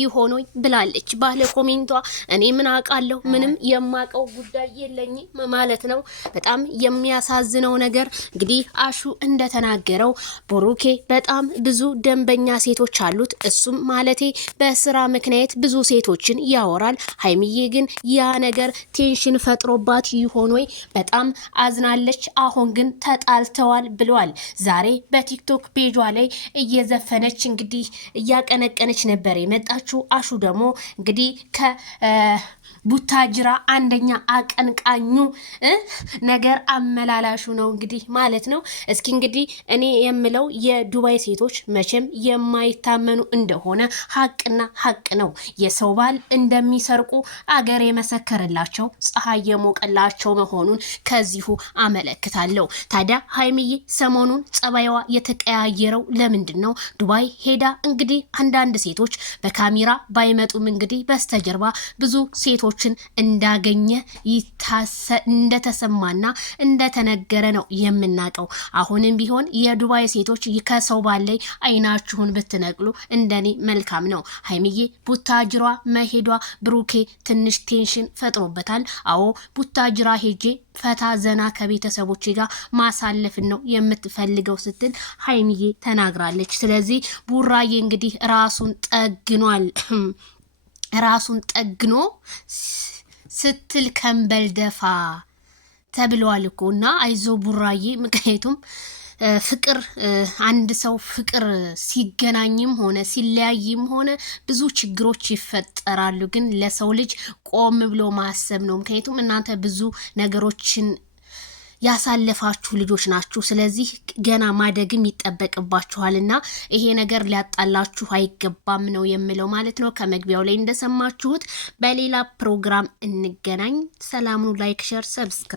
ይሆኖይ ብላለች ባለ ኮሜንቷ። እኔ ምን አውቃለሁ ምንም የማቀው ጉዳይ የለኝም ማለት ነው። በጣም የሚያሳዝነው ነገር እንግዲህ አሹ እንደተናገረው ብሩኬ በጣም ብዙ ደንበኛ ሴቶች አሉት። እሱም ማለቴ በስራ ምክንያት ብዙ ሴቶችን ያወራል። ሀይሚዬ ግን ያ ነገር ቴንሽን ፈጥሮባት ይሆኖይ በጣም አዝናለች። አሁን ግን ተጣልተዋል ብለዋል። ዛሬ በቲክቶክ ፔጇ ላይ እየዘፈነች እንግዲህ እያቀነቀነች ነበር የመጣችው። አሹ ደግሞ እንግዲህ ቡታጅራ አንደኛ አቀንቃኙ ነገር አመላላሹ ነው እንግዲህ ማለት ነው። እስኪ እንግዲህ እኔ የምለው የዱባይ ሴቶች መቼም የማይታመኑ እንደሆነ ሀቅና ሀቅ ነው። የሰው ባል እንደሚሰርቁ አገር የመሰከረላቸው ፀሐይ የሞቀላቸው መሆኑን ከዚሁ አመለክታለሁ። ታዲያ ሀይሚዬ ሰሞኑን ጸባይዋ የተቀያየረው ለምንድን ነው? ዱባይ ሄዳ እንግዲህ አንዳንድ ሴቶች በካሜራ ባይመጡም እንግዲህ በስተጀርባ ብዙ ሴቶችን እንዳገኘ እንደተሰማና እንደተነገረ ነው የምናውቀው። አሁንም ቢሆን የዱባይ ሴቶች ከሰው ባላይ አይናችሁን ብትነቅሉ እንደኔ መልካም ነው። ሀይሚዬ ቡታጅራ መሄዷ ብሩኬ ትንሽ ቴንሽን ፈጥሮበታል። አዎ ቡታጅራ ሄጄ ፈታ ዘና ከቤተሰቦች ጋር ማሳለፍን ነው የምትፈልገው ስትል ሀይሚዬ ተናግራለች። ስለዚህ ቡራዬ እንግዲህ ራሱን ጠግኖ ስትል ከንበል ደፋ ተብለዋል እኮ እና አይዞ ቡራዬ። ምክንያቱም ፍቅር አንድ ሰው ፍቅር ሲገናኝም ሆነ ሲለያይም ሆነ ብዙ ችግሮች ይፈጠራሉ። ግን ለሰው ልጅ ቆም ብሎ ማሰብ ነው። ምክንያቱም እናንተ ብዙ ነገሮችን ያሳለፋችሁ ልጆች ናችሁ። ስለዚህ ገና ማደግም ይጠበቅባችኋልና ይሄ ነገር ሊያጣላችሁ አይገባም ነው የምለው ማለት ነው። ከመግቢያው ላይ እንደሰማችሁት በሌላ ፕሮግራም እንገናኝ። ሰላሙን ላይክ፣ ሼር፣ ሰብስክራይብ